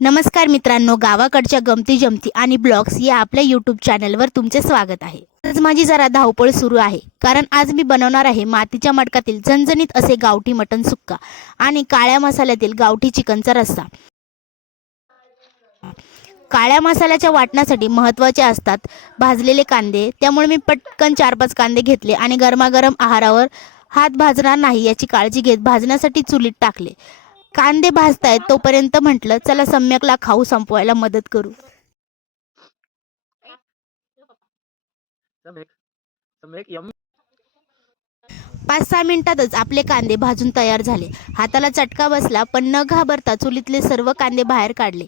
नमस्कार मित्रांनो गावाकडच्या गमती जमती आणि ब्लॉग्स या आपल्या यूट्यूब चॅनलवर तुमचे स्वागत आहे. आज माझी जरा धावपळ सुरू आहे. कारण आज मी बनवणार आहे मातीच्या मटकातील झणझणीत असे गावठी मटण सुक्का आणि काळ्या मसाल्यातील गावठी चिकनचा रस्सा. काळ्या मसाल्याच्या वाटण्यासाठी महत्त्वाचे असतात भाजलेले कांदे. त्यामुळे मी पटकन चार पाच कांदे घेतले आणि गरमागरम आहारावर हात भाजणार नाही याची काळजी घेत भाजण्यासाठी चुलीत टाकले. कांदे भाजतायत तोपर्यंत म्हटलं चला सम्यकला खाऊ संपवायला मदत करू. पाच सहा मिनिटातच आपले कांदे भाजून तयार झाले. हाताला चटका बसला पण न घाबरता चुलीतले सर्व कांदे बाहेर काढले.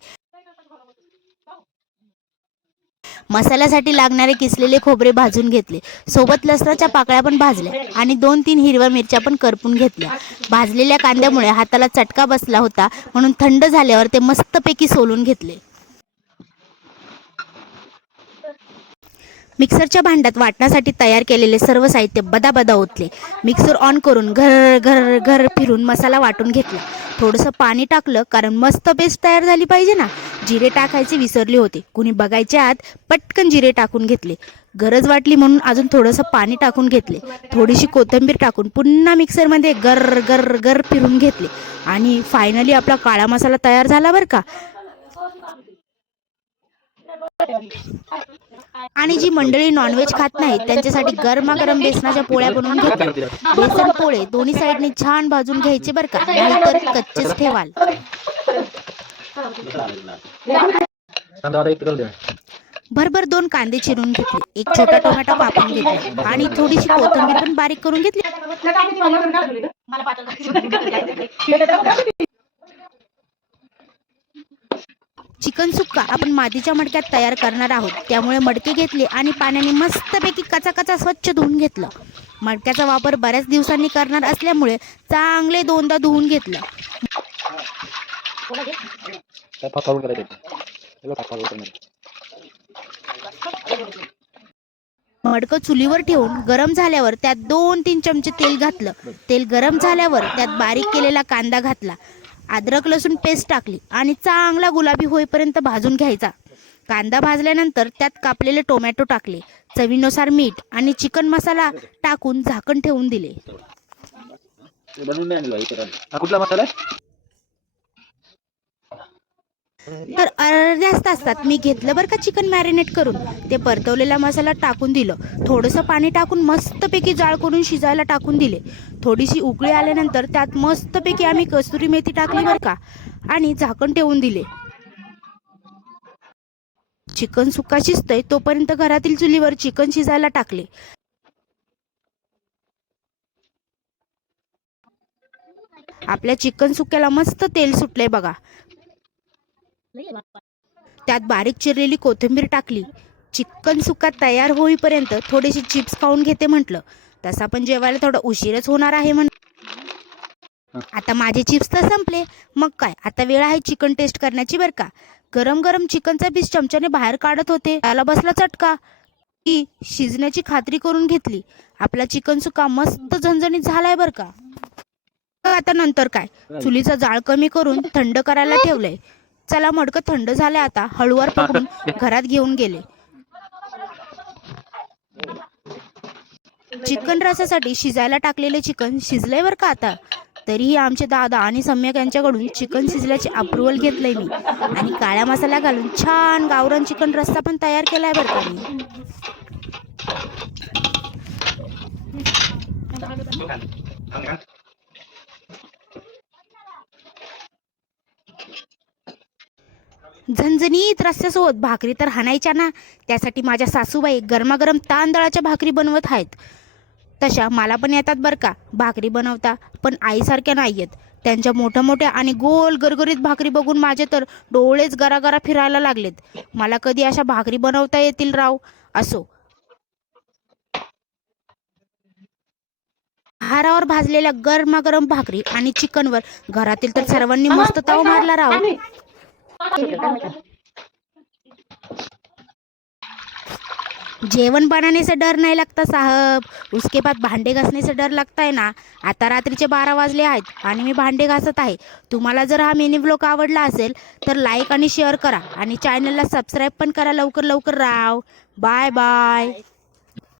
मसाल्यासाठी लागणारे किसलेले खोबरे भाजून घेतले. सोबत लसणाच्या पाकळ्या पण भाजल्या आणि दोन तीन हिरव्या मिरच्या पण करपून घेतल्या. भाजलेल्या कांद्यामुळे हाताला चटका बसला होता म्हणून थंड झाल्यावर ते मस्तपैकी सोलून घेतले. मिक्सरच्या भांड्यात वाटण्यासाठी तयार केलेले सर्व साहित्य बदाबदा ओतले. मिक्सर ऑन करून घर घर घर फिरून मसाला वाटून घेतला. थोडंसं पाणी टाकलं कारण मस्त पेस्ट तयार झाली पाहिजे ना. जिरे टाकायचे विसरले होते. कुणी बघायच्या आत पटकन जिरे टाकून घेतले. गरज वाटली म्हणून अजून थोडंसं पाणी टाकून घेतले. थोडीशी कोथिंबीर टाकून पुन्हा मिक्सरमध्ये गर गर गर फिरून घेतले. आणि फायनली आपला काळा मसाला तयार झाला बरं का. आणि जी मंडळी नॉनव्हेज खात नाही त्यांच्यासाठी गरमागरम बेसनाच्या पोळ्या बनवून घेते. बेसन पोळे दोन्ही साईडने छान भाजून घ्यायचे बरं का नाहीतर कच्चेच ठेवाल. भरभर दोन कांदे चिरून घेतले. एक छोटा टोमॅटो कापून घेतला. आणि थोडीशी कोथिंबीर पण बारीक करून घेतली. चिकन सुक्का आपण मातीच्या मडक्यात तयार करणार आहोत. त्यामुळे मडके घेतले आणि पाण्याने मस्तपैकी कचाकचा स्वच्छ धुवून घेतलं. मडक्याचा वापर बऱ्याच दिवसांनी करणार असल्यामुळे चांगले दोनदा धुवून घेतलं. मडकं चुलीवर ठेवून गरम झाल्यावर त्यात दोन तीन चमचे तेल घातलं. तेल गरम झाल्यावर त्यात बारीक केलेला कांदा घातला. अद्रक लसूण पेस्ट टाकली आणि चांगला गुलाबी होईपर्यंत भाजून घ्यायचा. कांदा भाजल्यानंतर त्यात कापलेले टोमॅटो टाकले. चवीनुसार मीठ आणि चिकन मसाला टाकून झाकण ठेवून दिले. कुठला मसाला आहे? तर अर्ध्याच तासात मी घेतलं बरं का चिकन मॅरिनेट करून. ते परतवलेला मसाला टाकून दिलं. थोडंसं पाणी टाकून मस्तपैकी जाळ करून शिजायला टाकून दिले. थोडीशी उकळी आल्यानंतर त्यात मस्तपैकी आम्ही कसुरी मेथी टाकली बरं का आणि झाकण ठेवून दिले. चिकन सुका शिजतंय तोपर्यंत घरातील चुलीवर चिकन शिजायला टाकले. आपल्या चिकन सुक्याला मस्त तेल सुटलंय बघा. त्यात बारीक चिरलेली कोथिंबीर टाकली. चिकन सुक्का तयार होईपर्यंत थोडीशी चिप्स खाऊन घेते म्हटलं. तसा पण जेवायला थोडा उशीरच होणार आहे म्हण आता माझे चिप्स तर संपले. मग काय? आता वेळ आहे चिकन टेस्ट करण्याची बरं का? गरम गरम चिकनचा पीस चमच्याने बाहेर काढत होते. त्याला बसला चटका. की शिजण्याची खात्री करून घेतली. आपला चिकन सुका मस्त झणझणीत झालाय बरं का? आता नंतर काय? चुलीचा जाळ कमी करून थंड करायला ठेवलंय. चला मडकं थंड झालं आता. हळूवार पकडून घरात घेऊन गेले. चिकन रसासाठी शिजायला टाकलेले चिकन शिजलंय बरं का आता. तरीही आमचे दादा आणि सम्यक यांच्याकडून चिकन शिजल्याचे अप्रुव्हल घेतलंय मी. आणि काळ्या मसाला घालून छान गावरान चिकन रस्सा पण तयार केलाय बरं का मी. झणझणीत रस्त्यासोबत भाकरी तर हाणायच्या ना. त्यासाठी माझ्या सासूबाई गरमागरम तांदळाच्या भाकरी बनवत आहेत. तशा मला पण येतात बरं का. भाकरी बनवता पण आईसारख्या नाही आहेत त्यांच्या मोठ्या मोठ्या आणि गोल गरगरीत भाकरी बघून माझे तर डोळेच गरागरा फिरायला लागलेत. मला कधी अशा भाकरी बनवता येतील राव? असो. आहारावर भाजलेल्या गरमागरम भाकरी आणि चिकनवर घरातील तर सर्वांनी मस्त ताव मारला राव. जेवण बनाने से डर नहीं लगता साहब. उसके बाद भांडे घासने से डर लगता है ना. आता रात्रीचे बारा वाजले आहेत आणि मी भांडे घासत आहे. तुम्हाला जर हा मिनी ब्लॉग आवडला असेल तर लाईक आणि शेअर करा आणि चॅनलला सबस्क्राईब पण करा लवकर लवकर राव. Bye bye